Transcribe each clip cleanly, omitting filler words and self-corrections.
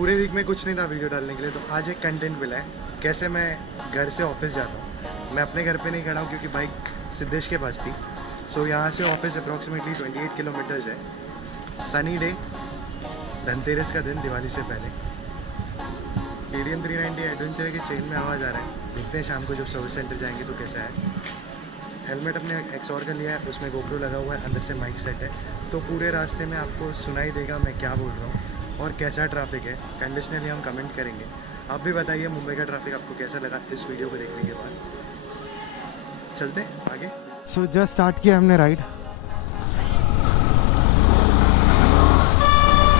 पूरे वीक में कुछ नहीं था वीडियो डालने के लिए, तो आज एक कंटेंट मिला है कैसे मैं घर से ऑफिस जाता हूँ। मैं अपने घर पे नहीं खड़ा हूँ क्योंकि बाइक सिद्धेश के पास थी। सो यहाँ से ऑफिस अप्रॉक्सीमेटली 28 किलोमीटर्स है। सनी डे, धनतेरस का दिन, दिवाली से पहले। KTM 390 एडवेंचर की चेन में आवाज़ आ रहा है। देखते हैं शाम को जब सर्विस सेंटर जाएंगे तो कैसा है। हेलमेट अपने एक्सॉर का लिया है, उसमें गोप्रो लगा हुआ है, अंदर से माइक सेट है, तो पूरे रास्ते में आपको सुनाई देगा मैं क्या बोल रहा हूँ और कैसा ट्रैफिक है। कंडीशनली हम कमेंट करेंगे। आप भी बताइए मुंबई का ट्रैफिक आपको कैसा लगा इस वीडियो को देखने के बाद। चलते हैं आगे। सो जस्ट स्टार्ट किया हमने राइड।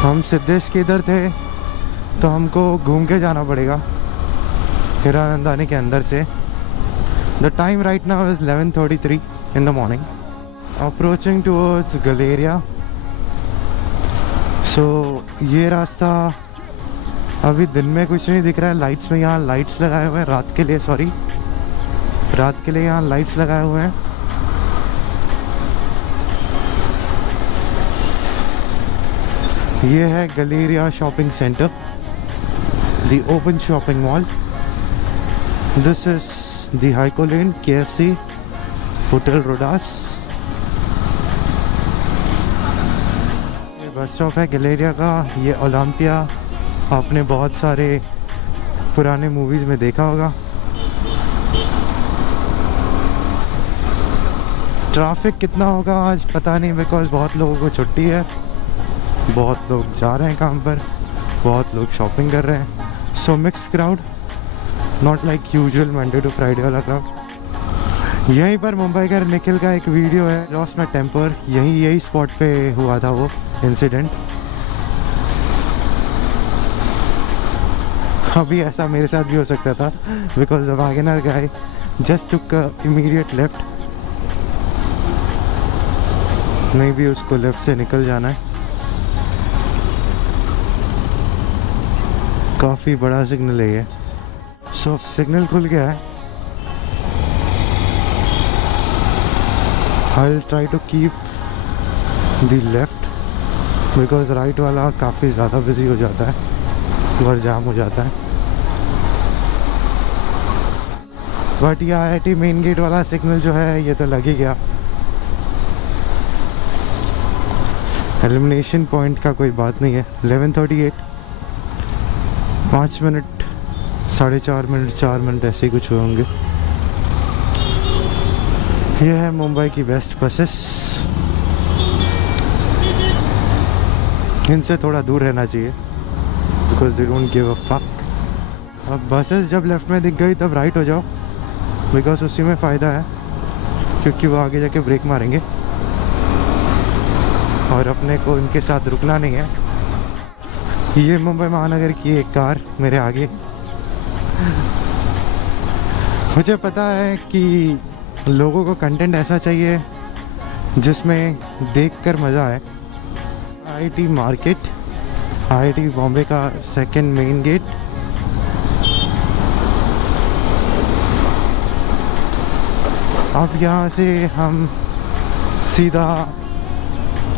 हम सिद्धेश के इधर थे तो हमको घूम के जाना पड़ेगा हीरानंदानी के अंदर से। The time right now is 11:33 in the morning. Approaching towards Galleria. So ये रास्ता अभी दिन में कुछ नहीं दिख रहा है। लाइट्स में यहाँ लाइट्स लगाए हुए हैं रात के लिए, रात के लिए यहाँ लाइट्स लगाए हुए हैं। ये है Galleria shopping centre, the open shopping mall. This is the Hyco Lane, KFC, hotel Rodas. ये बस स्टॉप है गलेरिया का। ये ओलंपिया आपने बहुत सारे पुराने मूवीज़ में देखा होगा। ट्रैफिक कितना होगा आज पता नहीं, बिकॉज बहुत लोगों को छुट्टी है, बहुत लोग जा रहे हैं काम पर, बहुत लोग शॉपिंग कर रहे हैं। So mix crowd, not like usual Monday to Friday वाला क्राउड। यहीं पर मुंबई का निखिल का एक वीडियो है, लॉस्ट माई टेम्पर। यही स्पॉट पे हुआ था वो इंसिडेंट। अभी ऐसा मेरे साथ भी हो सकता था, because the Wagner guy just took immediate left. नहीं भी उसको लेफ्ट से निकल जाना है। काफ़ी बड़ा सिग्नल है ये। सो सिग्नल खुल गया है। I will try to keep the left because right वाला काफ़ी ज़्यादा बिजी हो जाता है और जाम हो जाता है। बट ये IIT मेन गेट वाला सिग्नल जो है ये तो लग ही गया। एलिमिनेशन पॉइंट का कोई बात नहीं है। 11:38, 5 मिनट, 4.5 मिनट, 4 मिनट ऐसे ही कुछ हुए होंगे। ये है मुंबई की बेस्ट बसेस। इनसे थोड़ा दूर रहना चाहिए because they don't give a fuck. अब बसेस जब लेफ्ट में दिख गई तब राइट हो जाओ, बिकॉज उसी में फ़ायदा है, क्योंकि वो आगे जाके ब्रेक मारेंगे और अपने को इनके साथ रुकना नहीं है। ये मुंबई महानगर की एक कार मेरे आगे। मुझे पता है कि लोगों को कंटेंट ऐसा चाहिए जिसमें देखकर मज़ा आए। IIT मार्केट, IIT बॉम्बे का सेकंड मेन गेट। अब यहाँ से हम सीधा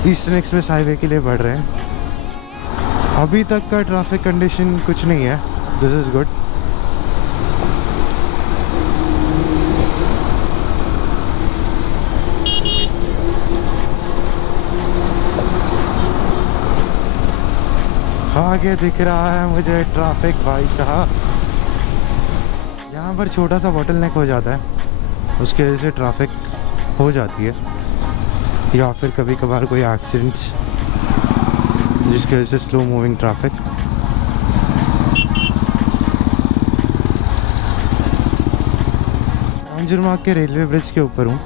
ईस्टर्न एक्सप्रेस हाईवे के लिए बढ़ रहे हैं। अभी तक का ट्रैफिक कंडीशन कुछ नहीं है। This is good. आगे दिख रहा है मुझे ट्रैफिक भाई साहब। यहाँ पर छोटा सा बॉटल नेक हो जाता है, उसकी वजह से ट्रैफिक हो जाती है, या फिर कभी कभार कोई एक्सीडेंट्स जिसकी वजह से स्लो मूविंग ट्रैफिक। कांजूरमार्ग के रेलवे ब्रिज के ऊपर हूँ,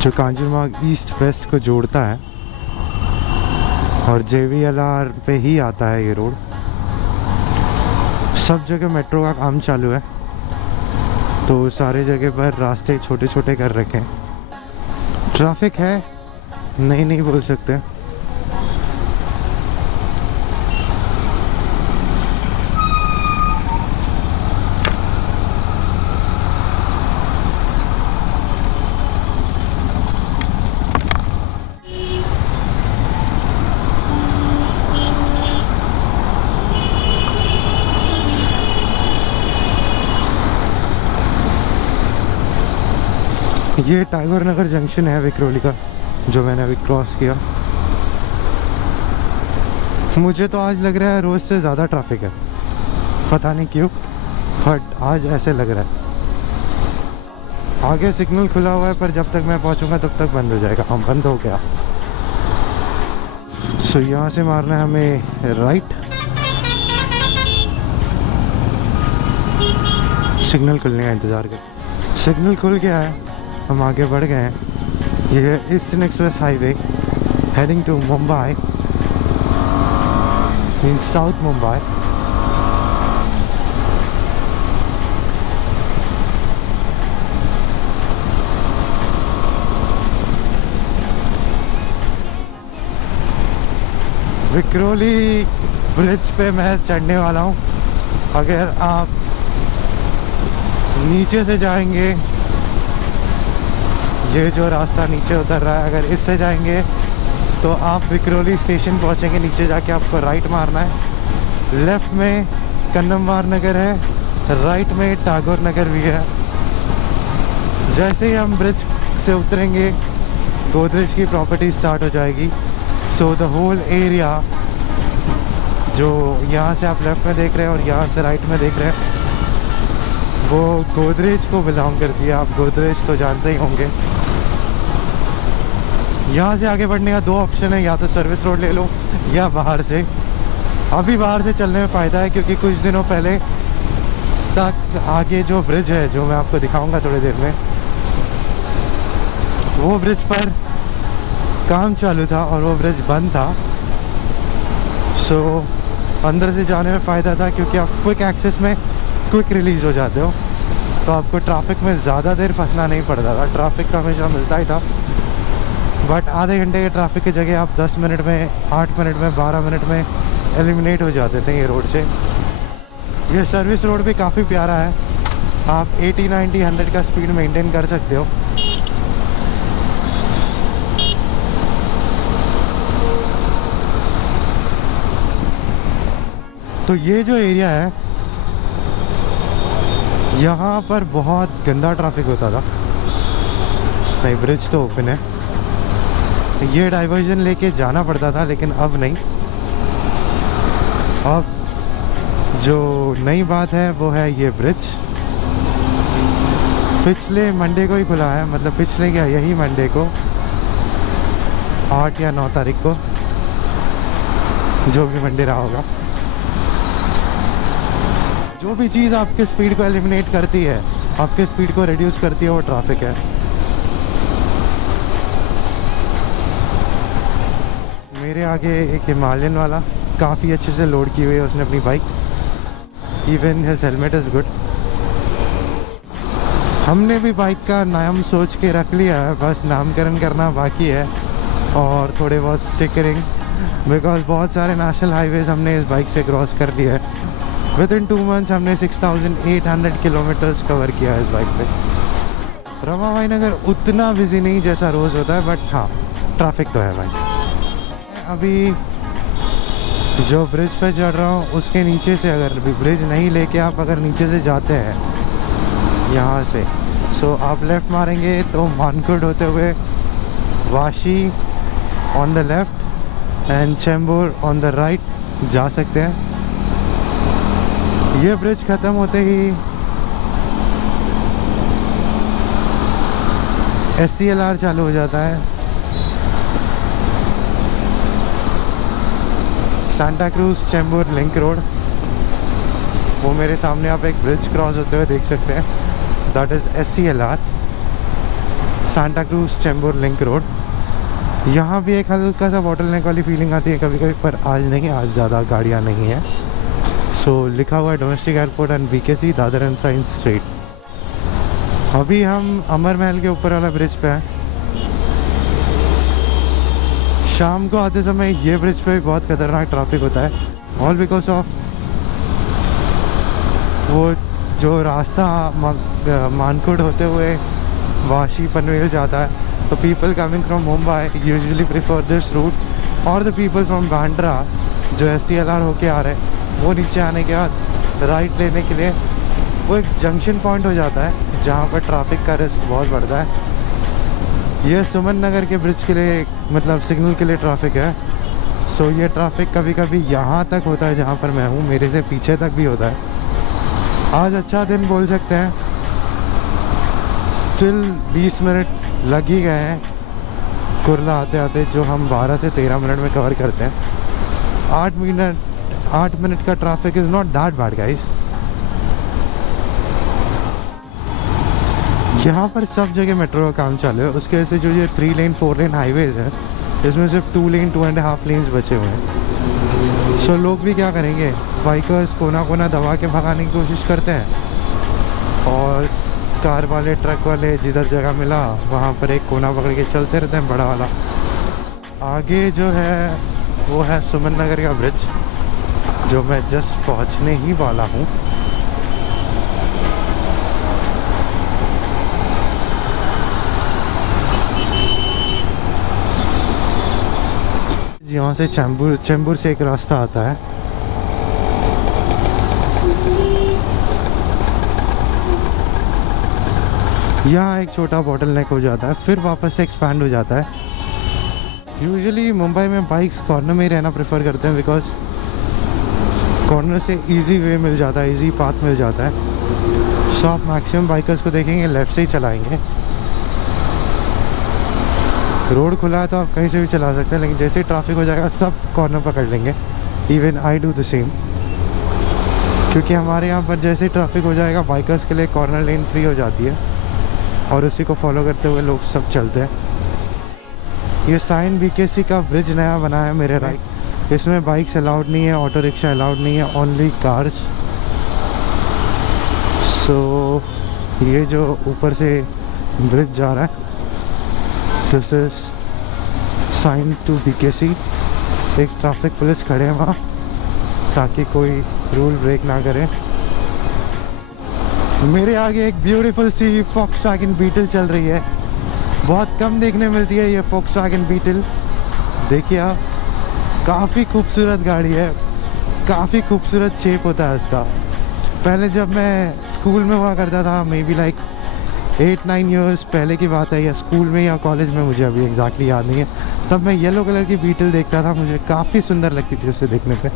जो कांजूरमार्ग ईस्ट वेस्ट को जोड़ता है, और JVLR पे ही आता है ये रोड। सब जगह मेट्रो का काम चालू है, तो सारे जगह पर रास्ते छोटे छोटे कर रखे हैं। ट्रैफिक है, नहीं बोल सकते। ये टाइगर नगर जंक्शन है विक्रोली का, जो मैंने अभी क्रॉस किया। मुझे तो आज लग रहा है रोज़ से ज़्यादा ट्रैफिक है, पता नहीं क्यों, बट आज ऐसे लग रहा है। आगे सिग्नल खुला हुआ है, पर जब तक मैं पहुंचूंगा तब तक बंद हो जाएगा। हम बंद हो गया। सो यहाँ से मारना है हमें राइट। सिग्नल खुलने का इंतज़ार कर। सिग्नल खुल गया है, हम आगे बढ़ गए हैं। ये है eastern express highway heading to Mumbai, mean south Mumbai. Vikhroli bridge पे मैं चढ़ने वाला हूँ। अगर आप नीचे से जाएंगे, ये जो रास्ता नीचे उतर रहा है, अगर इससे जाएंगे तो आप विक्रोली स्टेशन पहुँचेंगे। नीचे जाके आपको राइट मारना है। लेफ़्ट में कन्नमवार नगर है, राइट में टागोर नगर भी है। जैसे ही हम ब्रिज से उतरेंगे गोदरेज की प्रॉपर्टी स्टार्ट हो जाएगी। सो द होल एरिया जो यहाँ से आप लेफ़्ट में देख रहे हैं और यहाँ से राइट में देख रहे हैं, वो गोदरेज को बिलोंग करती है। आप गोदरेज तो जानते ही होंगे। यहाँ से आगे बढ़ने का दो ऑप्शन है, या तो सर्विस रोड ले लो या बाहर से। अभी बाहर से चलने में फ़ायदा है, क्योंकि कुछ दिनों पहले तक आगे जो ब्रिज है, जो मैं आपको दिखाऊंगा थोड़ी देर में, वो ब्रिज पर काम चालू था और वो ब्रिज बंद था। सो अंदर से जाने में फ़ायदा था, क्योंकि आप क्विक एक्सेस में क्विक रिलीज़ हो जाते हो, तो आपको ट्रैफिक में ज़्यादा देर फंसना नहीं पड़ता था। ट्रैफिक तो हमेशा मिलता ही था, बट आधे घंटे के ट्रैफिक की जगह आप 10 मिनट में, 8 मिनट में, 12 मिनट में एलिमिनेट हो जाते थे ये रोड से। ये सर्विस रोड भी काफ़ी प्यारा है। आप 80, 90, 100 का स्पीड मेंटेन कर सकते हो। तो ये जो एरिया है, यहाँ पर बहुत गंदा ट्रैफिक होता था। नहीं, ब्रिज तो ओपन है। ये डाइवर्जन लेके जाना पड़ता था, लेकिन अब नहीं। अब जो नई बात है वो है ये ब्रिज। पिछले मंडे को ही खुला है, मतलब पिछले क्या, यही मंडे को, 8 या 9 तारीख को, जो भी मंडे रहा होगा। जो भी चीज़ आपके स्पीड को एलिमिनेट करती है, आपके स्पीड को रिड्यूस करती है, वो ट्रैफिक है। मेरे आगे एक हिमालयन वाला काफ़ी अच्छे से लोड की हुई है उसने अपनी bike. Even his helmet is good. हमने भी बाइक का नाम सोच के रख लिया है, बस नामकरण करना बाकी है और थोड़े बहुत स्टिकरिंग, बिकॉज बहुत सारे नेशनल हाईवेज हमने इस बाइक से क्रॉस कर लिया है। विद इन 2 मंथ्स हमने 6800 किलोमीटर्स कवर किया है इस बाइक पे। रमाबाई नगर उतना बिजी नहीं जैसा रोज़ होता है, बट हाँ ट्रैफिक तो है भाई। अभी जो ब्रिज पे चढ़ रहा हूँ उसके नीचे से, अगर ब्रिज नहीं लेके आप अगर नीचे से जाते हैं यहाँ से, सो आप लेफ़्ट मारेंगे तो मानकुड होते हुए Vashi on the left and Chembur on the right जा सकते हैं। ये ब्रिज ख़त्म होते ही SCLR चालू हो जाता है। Santa cruise Chembur link road, वो मेरे सामने आप एक ब्रिज क्रॉस होते हुए देख सकते हैं, that is SCLR, Santa cruise Chembur link road. यहाँ भी एक हल्का सा बॉटलनेक वाली फीलिंग आती है कभी कभी, पर आज नहीं, आज ज़्यादा गाड़ियाँ नहीं हैं। सो लिखा हुआ है domestic airport and BKC, Dadar and science street. अभी हम अमर महल के ऊपर वाला ब्रिज पे हैं। शाम को आते समय ये ब्रिज पे भी बहुत खतरनाक ट्रैफिक होता है, ऑल बिकॉज ऑफ वो जो रास्ता मानकुड होते हुए वाशी पनवेल जाता है, तो people coming from Mumbai usually prefer this route, और द पीपल फ्रॉम बांद्रा जो SCLR होके आ रहे हैं, वो नीचे आने के बाद राइट लेने के लिए वो एक जंक्शन पॉइंट हो जाता है जहाँ पर ट्रैफिक का रिस्क बहुत बढ़ता है। ये सुमन नगर के ब्रिज के लिए मतलब सिग्नल के लिए ट्रैफिक है। सो ये ट्रैफिक कभी कभी यहाँ तक होता है जहाँ पर मैं हूँ, मेरे से पीछे तक भी होता है। आज अच्छा दिन बोल सकते हैं। स्टिल 20 मिनट लग ही गए हैं कुर्ला आते आते, जो हम 12 से 13 मिनट में कवर करते हैं। 8 मिनट का traffic is not that bad guys. यहाँ पर सब जगह मेट्रो का काम चालू है, उसके वजह से जो ये 3 लेन 4 लेन हाईवेज हैं इसमें सिर्फ 2 लेन 2.5 लेन्स बचे हुए हैं। सो लोग भी क्या करेंगे, बाइकर्स कोना कोना दबा के भगाने की कोशिश करते हैं और कार वाले ट्रक वाले जिधर जगह मिला वहाँ पर एक कोना पकड़ के चलते रहते हैं बड़ा वाला। आगे जो है वो है सुमन नगर का ब्रिज, जो मैं जस्ट पहुँचने ही वाला हूँ। यहाँ से चैम्बूर से एक रास्ता आता है। यहाँ एक छोटा बॉटल नेक हो जाता है, फिर वापस से एक्सपैंड हो जाता है। यूजुअली मुंबई में बाइक्स कॉर्नर में ही रहना प्रेफर करते हैं, बिकॉज कॉर्नर से इजी वे मिल जाता है, इजी पाथ मिल जाता है। सो आप मैक्सिमम बाइकर्स को देखेंगे लेफ़्ट से ही चलाएंगे। रोड खुला है तो आप कहीं से भी चला सकते हैं, लेकिन जैसे ही ट्रैफिक हो जाएगा सब कॉर्नर पकड़ लेंगे। Even I do the same, क्योंकि हमारे यहाँ पर जैसे ही ट्रैफिक हो जाएगा बाइकर्स के लिए कॉर्नर लेन फ्री हो जाती है और उसी को फॉलो करते हुए लोग सब चलते हैं। ये साइन BKC का ब्रिज नया बना है मेरे राइट। इसमें बाइक्स अलाउड नहीं है, ऑटो रिक्शा अलाउड नहीं है, ओनली कार्स। सो ये जो ऊपर से ब्रिज जा रहा है this is sine to BKC। एक ट्रैफिक पुलिस खड़े हैं वहाँ ताकि कोई रूल ब्रेक ना करे। मेरे आगे एक ब्यूटीफुल सी Volkswagen बीटल चल रही है। बहुत कम देखने मिलती है ये Volkswagen बीटल। देखिए आप, काफ़ी खूबसूरत गाड़ी है, काफ़ी खूबसूरत शेप होता है इसका। पहले जब मैं स्कूल में हुआ करता था, मे बी लाइक 8-9 ईयर्स पहले की बात है, या स्कूल में या कॉलेज में, मुझे अभी एग्जैक्टली याद नहीं है, तब मैं येलो कलर की बीटल देखता था। मुझे काफ़ी सुंदर लगती थी उसे देखने पे।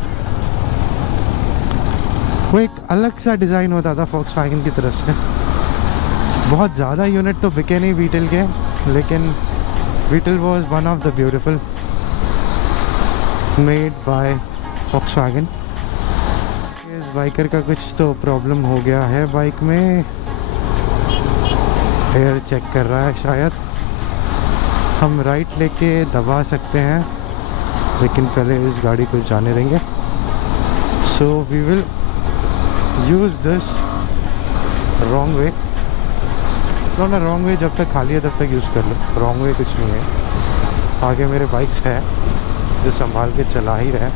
वो एक अलग सा डिज़ाइन होता था Volkswagen की तरफ से। बहुत ज़्यादा यूनिट तो बिके नहीं बीटल के, लेकिन Beetle was one of the beautiful made by Volkswagen। इस बाइकर का कुछ तो प्रॉब्लम हो गया है बाइक में, एयर चेक कर रहा है शायद। हम राइट लेके दबा सकते हैं, लेकिन पहले इस गाड़ी को जाने देंगे। So we will use this wrong way. ना रॉन्ग वे, जब तक खाली है तब तक यूज़ कर लो, रॉन्ग वे कुछ नहीं है। आगे मेरे बाइक्स है जो संभाल के चला ही रहे।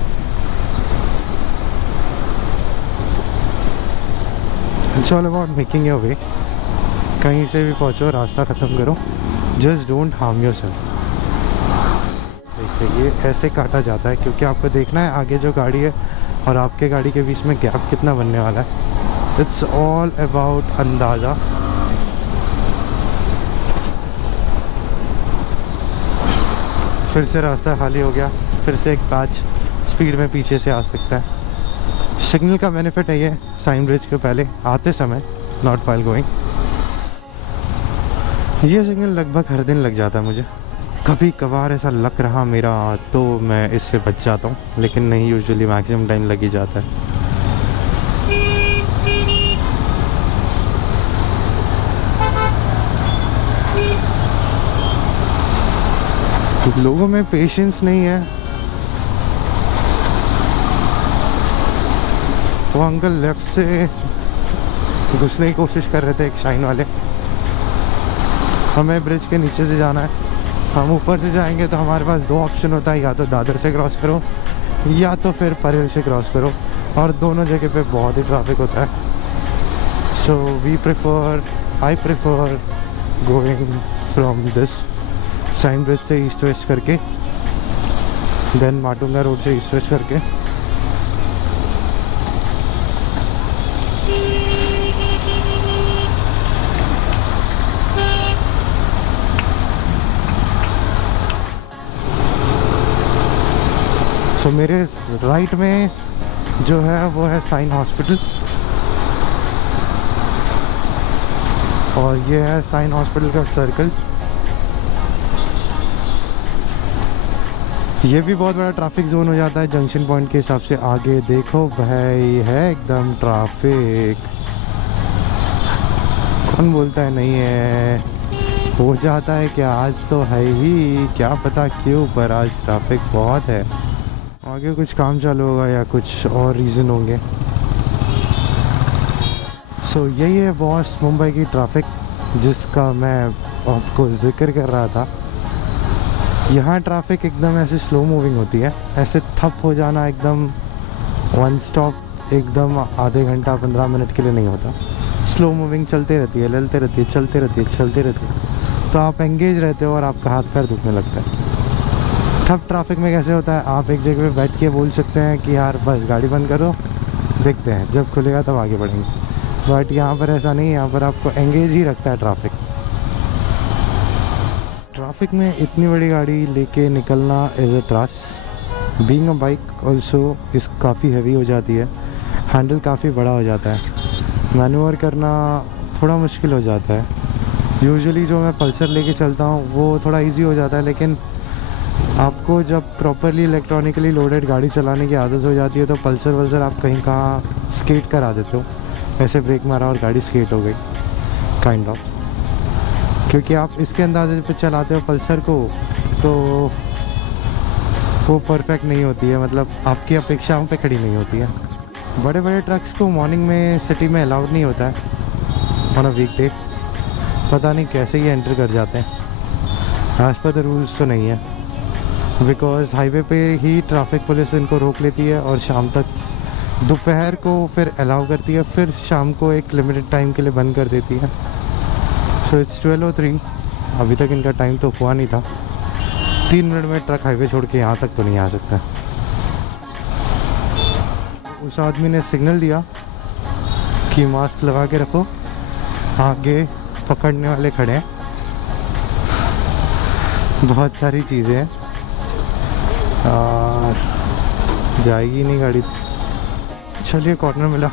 It's all about making your way. कहीं से भी पहुंचो, रास्ता ख़त्म करो, जस्ट डोंट हार्म योरसेल्फ। देखिए ये ऐसे काटा जाता है क्योंकि आपको देखना है आगे जो गाड़ी है और आपके गाड़ी के बीच में गैप कितना बनने वाला है। इट्स ऑल अबाउट अंदाज़ा। फिर से रास्ता खाली हो गया, फिर से एक बैच स्पीड में पीछे से आ सकता है। सिग्नल का बेनिफिट है ये साइन ब्रिज के पहले आते समय, नॉट व्हाइल गोइंग। ये सिग्नल लगभग हर दिन लग जाता है मुझे। कभी कभार ऐसा लग रहा मेरा तो मैं इससे बच जाता हूँ, लेकिन नहीं, यूजुअली मैक्सिमम टाइम लग ही जाता है। लोगों में पेशेंस नहीं है। वो अंकल लेफ्ट से घुसने की कोशिश कर रहे थे, एक शाइन वाले। हमें ब्रिज के नीचे से जाना है। हम ऊपर से जाएंगे तो हमारे पास 2 ऑप्शन होता है, या तो दादर से क्रॉस करो या तो फिर परेल से क्रॉस करो, और दोनों जगह पे बहुत ही ट्रैफिक होता है। So I prefer going from this Sion bridge से ईस्ट वेस्ट करके, देन माटुंगा रोड से ईस्ट वेस्ट करके। सो मेरे राइट में जो है वो है साइन हॉस्पिटल, और ये है साइन हॉस्पिटल का सर्कल। ये भी बहुत बड़ा ट्रैफिक जोन हो जाता है जंक्शन पॉइंट के हिसाब से। आगे देखो भाई है एकदम ट्रैफिक, कौन बोलता है नहीं है, हो जाता है क्या, आज तो है ही, क्या पता क्यों, पर आज ट्रैफिक बहुत है। आगे कुछ काम चालू होगा या कुछ और रीज़न होंगे। सो यही है बॉस मुंबई की ट्रैफिक जिसका मैं आपको जिक्र कर रहा था। यहाँ ट्रैफिक एकदम ऐसे स्लो मूविंग होती है, ऐसे ठप हो जाना एकदम वन स्टॉप एकदम आधे घंटा 15 मिनट के लिए नहीं होता। स्लो मूविंग चलते रहती है, चलते रहती है, चलते रहती है, चलते रहती है, तो आप एंगेज रहते हो और आपका हाथ पैर दुखने लगता है। ठप ट्रैफिक में कैसे होता है, आप एक जगह पे बैठ के बोल सकते हैं कि यार बस गाड़ी बंद करो, देखते हैं जब खुलेगा तब आगे बढ़ेंगे, बट यहाँ पर ऐसा नहीं है। यहाँ पर आपको एंगेज ही रखता है ट्रैफिक। ट्रैफिक में इतनी बड़ी गाड़ी लेके निकलना इज़ अ त्रास। बीइंग अ बाइक ऑल्सो इस काफ़ी हैवी हो जाती है, हैंडल काफ़ी बड़ा हो जाता है, मैन्यूवर करना थोड़ा मुश्किल हो जाता है। यूजुअली जो मैं पल्सर लेके चलता हूँ वो थोड़ा इजी हो जाता है, लेकिन आपको जब प्रॉपरली इलेक्ट्रॉनिकली लोडेड गाड़ी चलाने की आदत हो जाती है तो पल्सर वल्सर आप कहीं कहाँ स्केट करा देते हो, ऐसे ब्रेक मारा और गाड़ी स्केट हो गई काइंड ऑफ, क्योंकि आप इसके अंदाजे पे चलाते हो पल्सर को तो वो परफेक्ट नहीं होती है, मतलब आपकी अपेक्षाओं पे खड़ी नहीं होती है। बड़े बड़े ट्रक्स को मॉर्निंग में सिटी में अलाउड नहीं होता है ऑन अ वीकडे, पता नहीं कैसे ये एंटर कर जाते हैं। एज पर द रूल्स तो नहीं है, बिकॉज हाईवे पे ही ट्रैफिक पुलिस इनको रोक लेती है और शाम तक, दोपहर को फिर अलाउ करती है, फिर शाम को एक लिमिटेड टाइम के लिए बंद कर देती है। सो इट्स 12:03, अभी तक इनका टाइम तो हुआ नहीं था। 3 मिनट में ट्रक हाईवे छोड़ के यहाँ तक तो नहीं आ सकता। उस आदमी ने सिग्नल दिया कि मास्क लगा के रखो, आगे पकड़ने वाले खड़े हैं, बहुत सारी चीज़ें हैं और जाएगी नहीं गाड़ी। चलिए कॉर्नर मिला,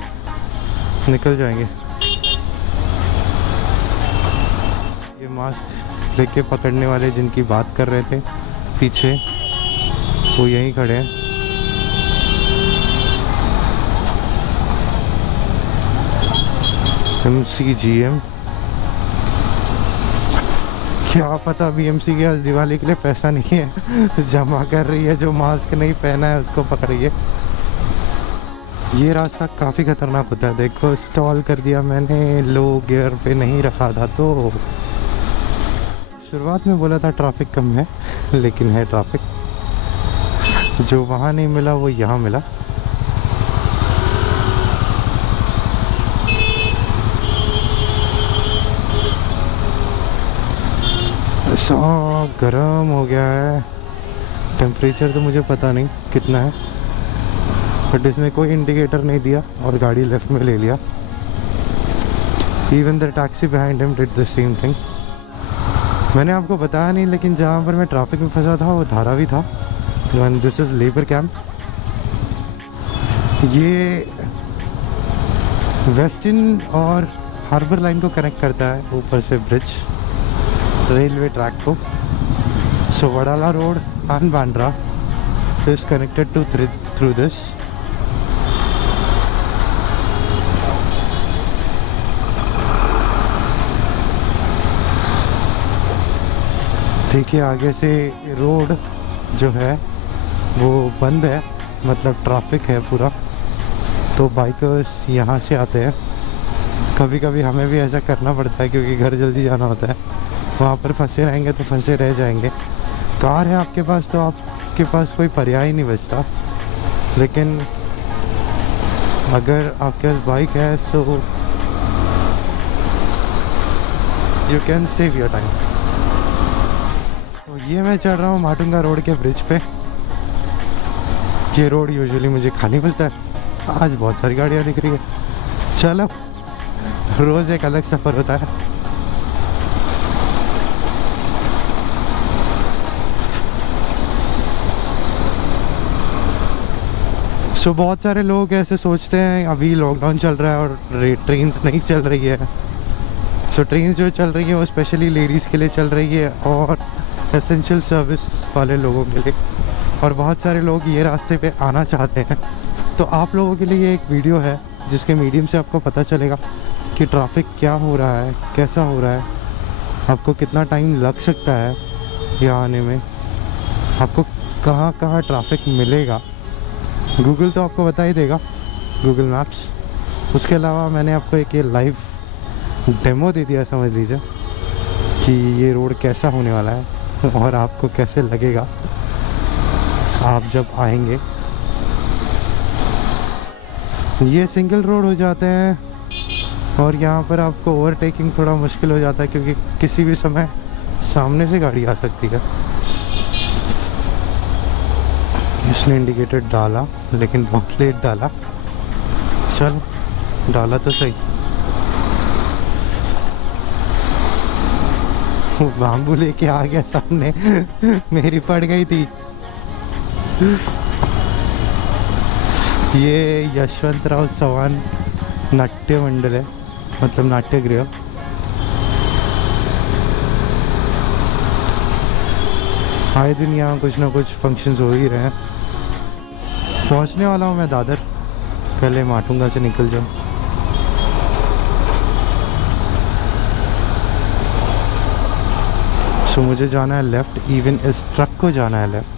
निकल जाएंगे। ये मास्क लेके पकड़ने वाले जिनकी बात कर रहे थे पीछे, वो यहीं खड़े हैं। MCGM, क्या पता BMC के दिवाली के लिए पैसा नहीं है जमा कर रही है, जो मास्क नहीं पहना है उसको पकड़ रही है। ये रास्ता काफ़ी खतरनाक होता है, देखो स्टॉल कर दिया मैंने, लो गियर पे नहीं रखा था। तो शुरुआत में बोला था ट्रैफिक कम है, लेकिन है ट्रैफिक, जो वहाँ नहीं मिला वो यहाँ मिला। सब गर्म हो गया है, टेम्परेचर तो मुझे पता नहीं कितना है, बट इसमें कोई इंडिकेटर नहीं दिया और गाड़ी लेफ्ट में ले लिया। Even the taxi behind him did the same thing. मैंने आपको बताया नहीं, लेकिन जहाँ पर मैं ट्रैफिक में फंसा था वो धारावी था। This is labour camp. ये वेस्टर्न और हार्बर लाइन को कनेक्ट करता है, ऊपर से ब्रिज रेलवे ट्रैक को। So Wadala road and Bandra is connected to through this. देखिए आगे से रोड जो है वो बंद है, मतलब ट्रैफिक है पूरा, तो बाइकर्स यहाँ से आते हैं। कभी कभी हमें भी ऐसा करना पड़ता है क्योंकि घर जल्दी जाना होता है, वहाँ पर फंसे रहेंगे तो फंसे रह जाएंगे। कार है आपके पास तो आपके पास कोई पर्याय नहीं बचता, लेकिन अगर आपके पास बाइक है तो you can save your time. तो ये मैं चढ़ रहा हूँ माटुंगा रोड के ब्रिज पे। ये रोड यूजुअली मुझे खाली मिलता है, आज बहुत सारी गाड़ियाँ दिख रही है। चलो, रोज़ एक अलग सफ़र होता है। सो बहुत सारे लोग ऐसे सोचते हैं अभी लॉकडाउन चल रहा है और ट्रेन्स नहीं चल रही है। सो ट्रेन्स जो चल रही है वो स्पेशली लेडीज़ के लिए चल रही है और एसेंशियल सर्विस वाले लोगों के लिए, और बहुत सारे लोग ये रास्ते पे आना चाहते हैं। तो आप लोगों के लिए एक वीडियो है जिसके मीडियम से आपको पता चलेगा कि ट्रैफिक क्या हो रहा है, कैसा हो रहा है, आपको कितना टाइम लग सकता है यहाँ आने में, आपको कहाँ कहाँ ट्रैफिक मिलेगा। गूगल तो आपको बता ही देगा, गूगल मैप्स। उसके अलावा मैंने आपको एक ये लाइव डेमो दे दिया, समझ लीजिए कि ये रोड कैसा होने वाला है और आपको कैसे लगेगा आप जब आएंगे। ये सिंगल रोड हो जाते हैं और यहाँ पर आपको ओवरटेकिंग थोड़ा मुश्किल हो जाता है क्योंकि किसी भी समय सामने से गाड़ी आ सकती है। इसने इंडिकेटर डाला लेकिन बहुत लेट डाला। चल डाला तो सही। वो बाम्बू लेके आ गया सामने मेरी पड़ गई थी। ये यशवंतराव चव्हाण नाट्य मंडल है, मतलब नाट्यगृह। आए दिन यहाँ कुछ ना कुछ फंक्शंस हो ही रहे हैं। पहुँचने वाला हूँ मैं दादर, पहले माटुंगा से निकल जाऊँ। सो मुझे जाना है लेफ़्ट, इवन इस ट्रक को जाना है लेफ़्ट।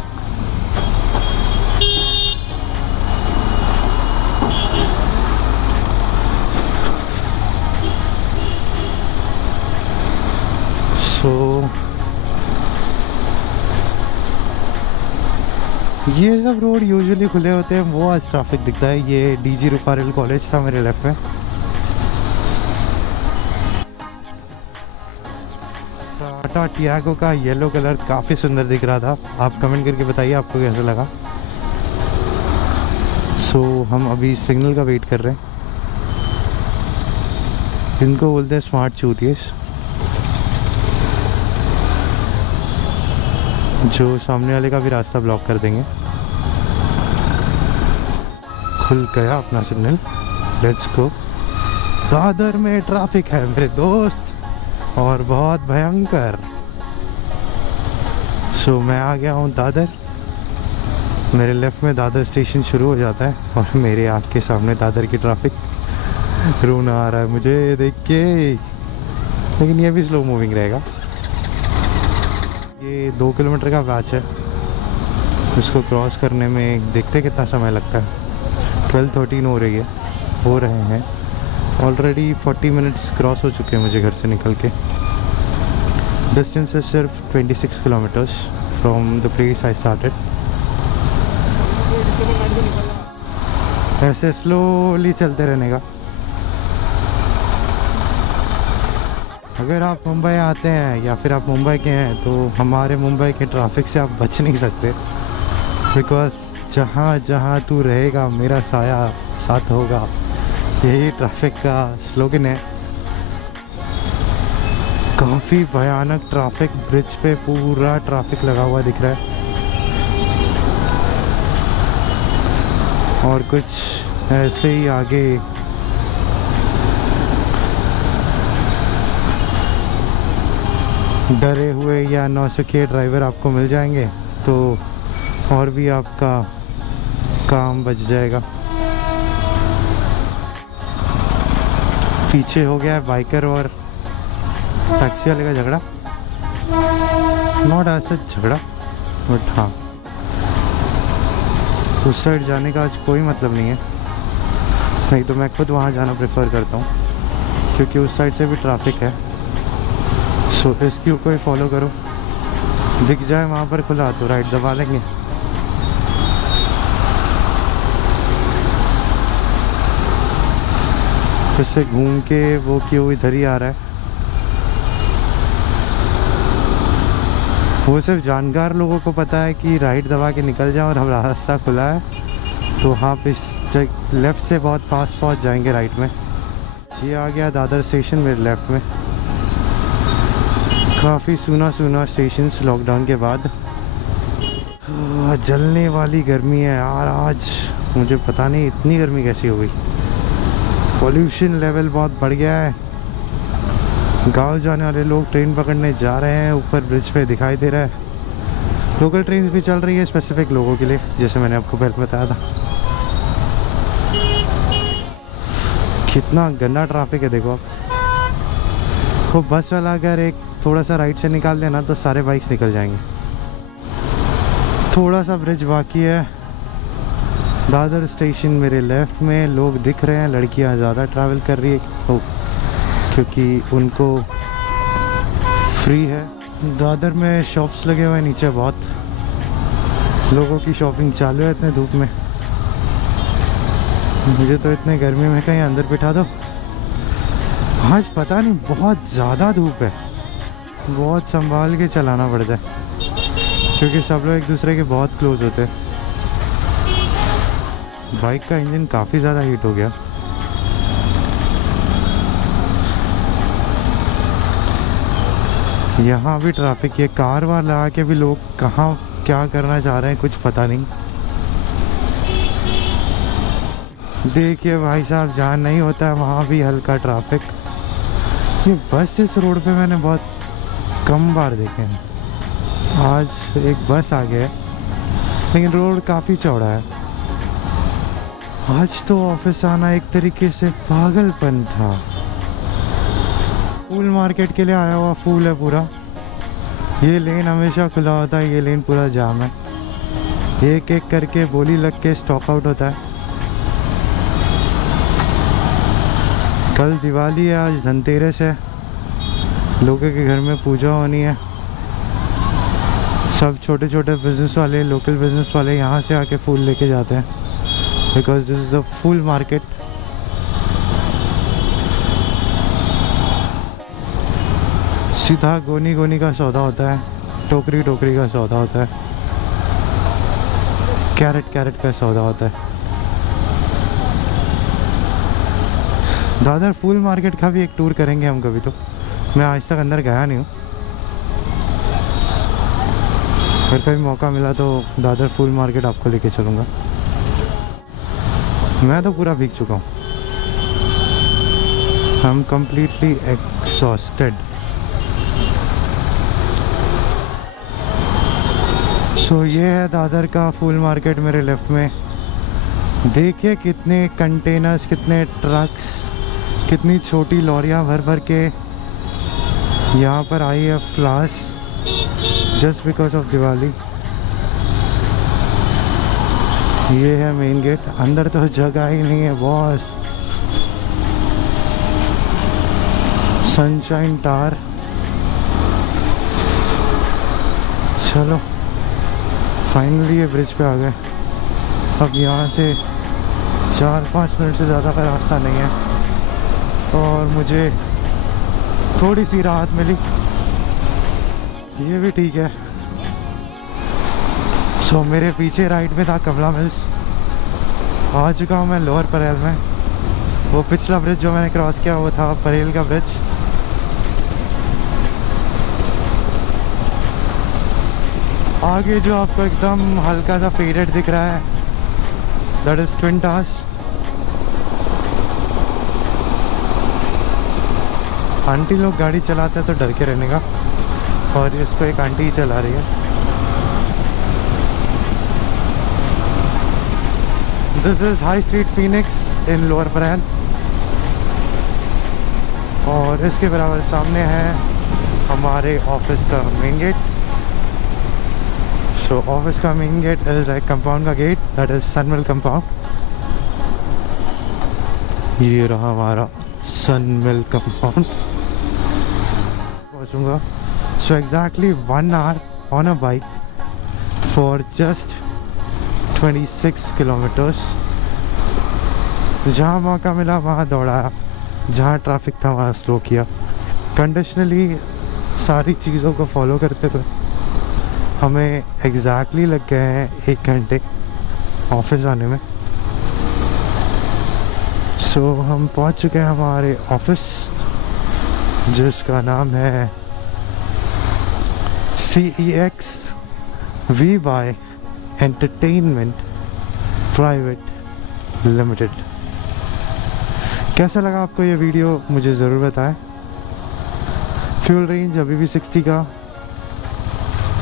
ये सब रोड यूजुअली खुले होते हैं, वो आज ट्रैफिक दिखता है। ये डीजी रूपारेल कॉलेज था मेरे लेफ्ट में। टाटा टियागो का येलो कलर काफ़ी सुंदर दिख रहा था। आप कमेंट करके बताइए आपको कैसा लगा। सो हम अभी सिग्नल का वेट कर रहे हैं। इनको बोलते हैं स्मार्ट चूतियस, जो सामने वाले का भी रास्ता ब्लॉक कर देंगे। खुल गया अपना सिग्नल, लेट्स गो। दादर में ट्रैफिक है मेरे दोस्त, और बहुत भयंकर। सो मैं आ गया हूँ दादर। मेरे लेफ्ट में दादर स्टेशन शुरू हो जाता है और मेरे आँख के सामने दादर की ट्रैफिक। रोना आ रहा है मुझे देख के, लेकिन ये भी स्लो मूविंग रहेगा। ये 2 किलोमीटर का बैच है, इसको क्रॉस करने में देखते कितना समय लगता है। 12:13 हो रहे हैं। ऑलरेडी 40 मिनट्स क्रॉस हो चुके हैं मुझे घर से निकल के। डिस्टेंस है सिर्फ 26 kilometres from the place I started. ऐसे स्लोली चलते रहने का। अगर आप मुंबई आते हैं या फिर आप मुंबई के हैं तो हमारे मुंबई के ट्रैफिक से आप बच नहीं सकते, बिकॉज जहाँ जहाँ तू रहेगा मेरा साया साथ होगा, यही ट्रैफिक का स्लोगन है। काफ़ी भयानक ट्रैफिक, ब्रिज पे पूरा ट्रैफिक लगा हुआ दिख रहा है। और कुछ ऐसे ही आगे डरे हुए या नौसिखिए ड्राइवर आपको मिल जाएंगे तो और भी आपका काम बच जाएगा। पीछे हो गया है बाइकर और टैक्सी वाले का झगड़ा। नॉट ऐसा झगड़ा, बट हाँ उस साइड जाने का आज कोई मतलब नहीं है। नहीं तो मैं खुद वहाँ जाना प्रेफर करता हूँ क्योंकि उस साइड से भी ट्रैफिक है। सो इस क्यू को ही फॉलो करो, दिख जाए वहाँ पर खुला तो राइट दबा लेंगे। इससे घूम के वो क्यों इधर ही आ रहा है। वो सिर्फ जानकार लोगों को पता है कि राइट दबा के निकल जाए और हमारा रास्ता खुला है तो आप इस लेफ़्ट से बहुत फास्ट पहुंच जाएंगे राइट में। ये आ गया दादर स्टेशन मेरे लेफ़्ट में। काफ़ी सुना सुना स्टेशन लॉकडाउन के बाद। जलने वाली गर्मी है यार आज। मुझे पता नहीं इतनी गर्मी कैसी हो गई। पोल्यूशन लेवल बहुत बढ़ गया है। गांव जाने वाले लोग ट्रेन पकड़ने जा रहे हैं, ऊपर ब्रिज पे दिखाई दे रहा है। लोकल ट्रेन भी चल रही है स्पेसिफिक लोगों के लिए, जैसे मैंने आपको पहले बताया था। कितना गंदा ट्रैफिक है देखो आप। वो बस वाला अगर एक थोड़ा सा राइट से निकाल लेना तो सारे बाइक्स निकल जाएंगे। थोड़ा सा ब्रिज बाकी है। दादर स्टेशन मेरे लेफ्ट में, लोग दिख रहे हैं। लड़कियां ज़्यादा ट्रैवल कर रही है क्योंकि उनको फ्री है। दादर में शॉप्स लगे हुए हैं नीचे, बहुत लोगों की शॉपिंग चालू है इतने धूप में। मुझे तो इतने गर्मी में कहीं अंदर बिठा दो। आज पता नहीं बहुत ज़्यादा धूप है, बहुत संभाल के चलाना पड़ता है क्योंकि सब लोग एक दूसरे के बहुत क्लोज होते हैं। बाइक का इंजन काफ़ी ज़्यादा हीट हो गया। यहाँ भी ट्रैफिक है। कार वार लगा के भी लोग कहाँ क्या करना चाह रहे हैं कुछ पता नहीं। देखिए भाई साहब, जहाँ नहीं होता है वहाँ भी हल्का ट्रैफिक। ये बस इस रोड पे मैंने बहुत कम बार देखे हैं। आज एक बस आ गया है लेकिन रोड काफ़ी चौड़ा है। आज तो ऑफिस आना एक तरीके से पागलपन था। फूल मार्केट के लिए आया हुआ फूल है पूरा। ये लेन हमेशा खुला होता है, ये लेन पूरा जाम है। एक एक करके बोली लग के स्टॉक आउट होता है। कल दिवाली है, आज धनतेरस है। लोगों के घर में पूजा होनी है। सब छोटे छोटे बिजनेस वाले, लोकल बिजनेस वाले यहाँ से आके फूल लेके जाते हैं because this is the phool market. सीधा गोनी गोनी का सौदा होता है, टोकरी टोकरी का सौदा होता है, कैरेट कैरेट का सौदा होता है। दादर फूल मार्केट का भी एक टूर करेंगे हम कभी तो। मैं आज तक अंदर गया नहीं हूँ, फिर कभी मौका मिला तो दादर फूल मार्केट आपको लेके चलूँगा। मैं तो पूरा भीग चुका हूँ। I am completely exhausted. So ये है दादर का फूल मार्केट मेरे लेफ्ट में। देखिए कितने कंटेनर्स, कितने ट्रक्स, कितनी छोटी लॉरियाँ भर भर के यहाँ पर आई है flowers just because of Diwali. ये है मेन गेट। अंदर तो जगह ही नहीं है बॉस। Sunshine tower. चलो फाइनली ये ब्रिज पे आ गए। अब यहाँ से 4-5 मिनट से ज़्यादा का रास्ता नहीं है और मुझे थोड़ी सी राहत मिली। ये भी ठीक है। सो मेरे पीछे राइट में था कमला मिल्स। आ चुका हूँ मैं लोअर परेल में। वो पिछला ब्रिज जो मैंने क्रॉस किया वो था परेल का ब्रिज। आगे जो आपको एकदम हल्का सा फेडेड दिख रहा है that is twin towers. Aunty लोग गाड़ी चलाते हैं तो डर के रहने का, और इसको एक आंटी ही चला रही है। This is high street Phoenix in lower Parel और इसके बराबर सामने है हमारे ऑफिस का मेन गेट। सो ऑफिस का main gate is like compound का gate, that is sun mill compound. ये रहा हमारा सनमिल कंपाउंड। पहुंचूंगा। So exactly 1 hour on a bike for just 26 kilometres. जहाँ मौका मिला वहाँ दौड़ाया, जहाँ ट्रैफिक था वहाँ स्लो किया। कंडीशनली सारी चीज़ों को फॉलो करते हुए हमें एग्जैक्टली लग गए हैं 1 घंटे ऑफिस आने में। सो हम पहुंच चुके हैं हमारे ऑफिस जिसका नाम है CEX V by entertainment private limited. कैसा लगा आपको ये वीडियो मुझे ज़रूर बताएं। फ्यूल रेंज अभी भी 60 का,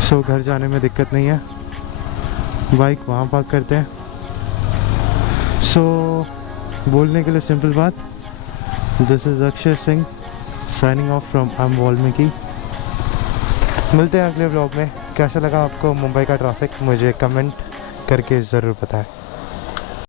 सो घर जाने में दिक्कत नहीं है, बाइक वहाँ पार्क करते हैं। सो बोलने के लिए सिंपल बात, this is Akshay Singh signing off from M Valmiki. मिलते हैं अगले व्लॉग में। कैसा लगा आपको मुंबई का ट्रैफिक मुझे कमेंट करके ज़रूर बताएं।